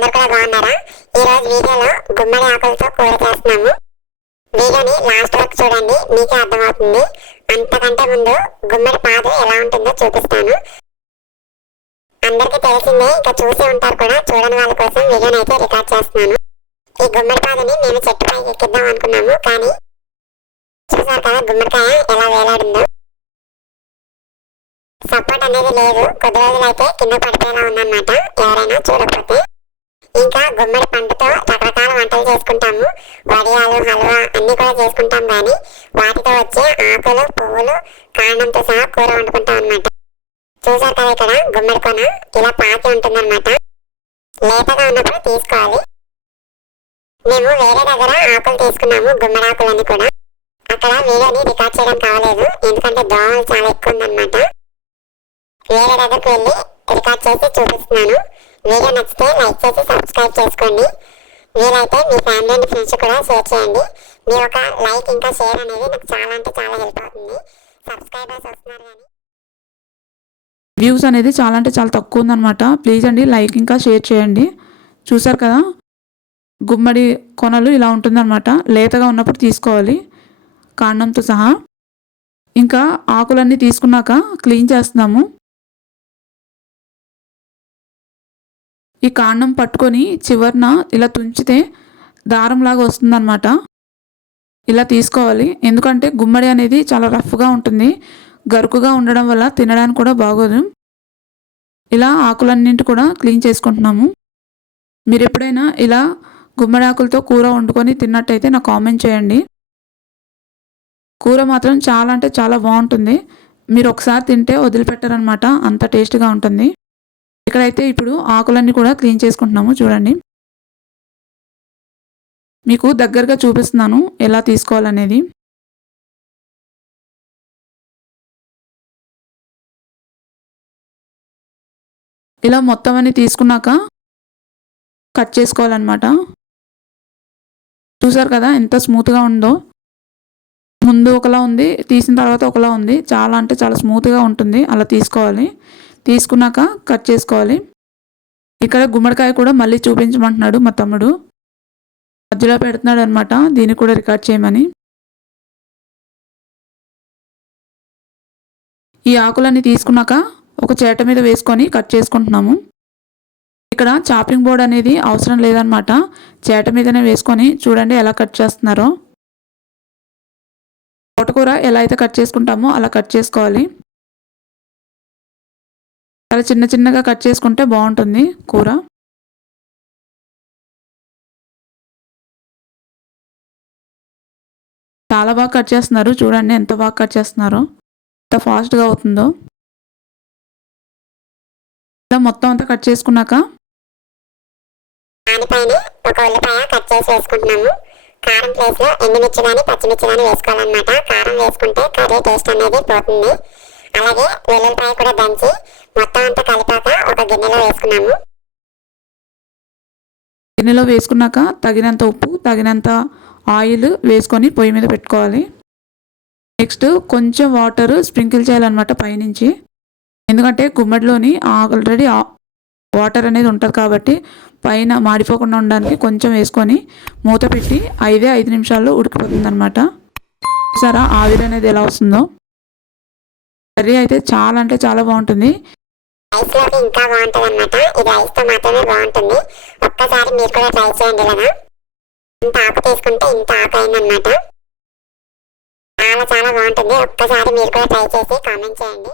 అందరు కూడా బాగున్నారా? ఈ రోజు వీడియోలో గుమ్మడి ఆకులతో కూర చేస్తున్నాము. వీడియోని లాస్ట్ వరకు చూడండి మీకే అర్థమవుతుంది. అంతకంటే ముందు గుమ్మడి పాదు ఎలా ఉంటుందో చూపిస్తాను. అందరికీ తెలిసిందే ఇంకా చూసి ఉంటారు కూడా చూడని వాళ్ళ కోసం వీడియోని అయితే రికార్డ్ చేస్తున్నాను. ఈ గుమ్మడి పాదుని మేము చెట్టు పైకి ఎక్కిద్దాం అనుకున్నాము కానీ చూసారు కదా గుమ్మడికాయ ఎలా వేలాడిందో. సపోర్ట్ అనేది లేదు కొద్ది రోజులు అయితే కింద పడిపోయేలా ఉందన్నమాట ఎవరైనా చూడకపోతే. ఇంకా గుమ్మడి పండుతో రకరకాల వంటలు చేసుకుంటాము. వడియాలు హల్వా అన్ని కూడా చేసుకుంటాం కానీ వాటితో వచ్చే ఆకులు పువ్వులు కాండంతో సహా కూర వండుకుంటాం అనమాట చూసారు కదా ఇక్కడ గుమ్మడి కొన? ఇలా పాకి ఉంటుందన్నమాట. లేతగా ఉన్నప్పుడు తీసుకోవాలి. మేము వేరే దగ్గర ఆకులు తీసుకున్నాము గుమ్మడాకులన్నీ కూడా. అక్కడ వీడియోని రికార్డ్ చేయడం కావలేదు ఎందుకంటే దోమలు చాలా ఎక్కువ ఉందన్నమాట. వేరే దగ్గరకు వెళ్ళి రికార్డ్ చేసి చూపిస్తున్నాను. వీడియో నచ్చితే లైక్ చేసి సబ్స్క్రైబ్ చేసుకోండి. వీలైతే మీ ఫ్యామిలీ అండ్ ఫ్రెండ్స్ కూడా షేర్ చేయండి. మీ ఒక లైక్ ఇంకా షేర్ అనేది నాకు చాలా అంటే చాలా హెల్ప్ అవుతుంది. సబ్స్క్రైబర్స్ వస్తున్నారు కానీ. వ్యూస్ అనేది చాలా అంటే చాలా తక్కువ ఉందన్నమాట. ప్లీజ్ అండి లైక్ ఇంకా షేర్ చేయండి. చూసారు కదా? గుమ్మడి కొనలు ఇలా ఉంటుందన్నమాట. లేతగా ఉన్నప్పుడు తీసుకోవాలి. కాండంతో సహా. ఇంకా ఆకులన్నీ తీసుకున్నాక క్లీన్ చేస్తున్నాము. ఈ కాండం పట్టుకొని చివరిన ఇలా తుంచితే దారంలాగా వస్తుందన్నమాట. ఇలా తీసుకోవాలి. ఎందుకంటే గుమ్మడి అనేది చాలా రఫ్గా ఉంటుంది. గరుకుగా ఉండడం వల్ల తినడానికి కూడా బాగోదు. ఇలా ఆకులన్నింటి కూడా క్లీన్ చేసుకుంటున్నాము. మీరు ఎప్పుడైనా ఇలా గుమ్మడి ఆకులతో కూర వండుకొని తిన్నట్టయితే నాకు కామెంట్ చేయండి. కూర మాత్రం చాలా అంటే చాలా బాగుంటుంది. మీరు ఒకసారి తింటే వదిలిపెట్టారనమాట అంత టేస్ట్గా ఉంటుంది. ఇక్కడైతే ఇప్పుడు ఆకులన్నీ కూడా క్లీన్ చేసుకుంటున్నాము చూడండి. మీకు దగ్గరగా చూపిస్తున్నాను ఎలా తీసుకోవాలనేది. ఇలా మొత్తం అన్ని తీసుకున్నాక కట్ చేసుకోవాలన్నమాట. చూసారు కదా ఎంత స్మూత్గా ఉందో. ముందు ఒకలా ఉంది తీసిన తర్వాత ఒకలా ఉంది. చాలా అంటే చాలా స్మూత్గా ఉంటుంది అలా తీసుకోవాలి. తీసుకున్నాక కట్ చేసుకోవాలి. ఇక్కడ గుమ్మడికాయ కూడా మళ్ళీ చూపించమంటున్నాడు మా తమ్ముడు. మధ్యలో పెడుతున్నాడు అనమాట దీన్ని కూడా రికార్డ్ చేయమని. ఈ ఆకులన్నీ తీసుకున్నాక ఒక చేట మీద వేసుకొని కట్ చేసుకుంటున్నాము. ఇక్కడ చాపింగ్ బోర్డ్ అనేది అవసరం లేదనమాట చేట మీదనే వేసుకొని చూడండి ఎలా కట్ చేస్తున్నారో. తోటకూర ఎలా అయితే కట్ చేసుకుంటామో అలా కట్ చేసుకోవాలి. చాలా చిన్న చిన్నగా కట్ చేసుకుంటే బాగుంటుంది కూర. చాలా బాగా కట్ చేస్తున్నారు. చూడండి ఎంత బాగా కట్ చేస్తున్నారో. ఎంత ఫాస్ట్గా అవుతుందో. ఇలా మొత్తం అంతా కట్ చేసుకున్నాక దానిపైన ఒక ఉల్లిపాయ కట్ చేసి వేసుకుంటున్నాము. కారం ప్లేస్లో ఎండుమిర్చి కానీ పచ్చిమిర్చి కానీ వేసుకోవాలన్నమాట. కారం వేసుకుంటే కర్రీ టేస్ట్ అనేది పోతుంది. అలాగే వెల్లుల్లిపాయ కూడా దంచి మొత్తం అంతా కలిపాక ఒక గిన్నెలో వేసుకున్నాము. గిన్నెలో వేసుకున్నాక తగినంత ఉప్పు తగినంత ఆయిల్ వేసుకొని పొయ్యి మీద పెట్టుకోవాలి. నెక్స్ట్ కొంచెం వాటర్ స్ప్రింకిల్ చేయాలన్నమాట పైనుంచి. ఎందుకంటే గుమ్మడిలోని ఆల్రెడీ వాటర్ అనేది ఉంటుంది కాబట్టి పైన మాడిపోకుండా ఉండడానికి కొంచెం వేసుకొని మూత పెట్టి ఐదే ఐదు నిమిషాల్లో ఉడికిపోతుంది అనమాట సరే ఆవిరి అనేది ఎలా వస్తుందో? కర్రీ అయితే చాలా అంటే చాలా బాగుంటుంది. రైస్లోకి ఇంకా బాగుంటుంది అనమాట ఇది రైస్తో మాత్రమే బాగుంటుంది. ఒక్కసారి మీరు కూడా ట్రై చేయండి కదా. ఇంత ఆకు తీసుకుంటే ఇంత ఆకు అయిందనమాట చాలా చాలా బాగుంటుంది. ఒక్కసారి మీరు కూడా ట్రై చేసి కామెంట్ చేయండి.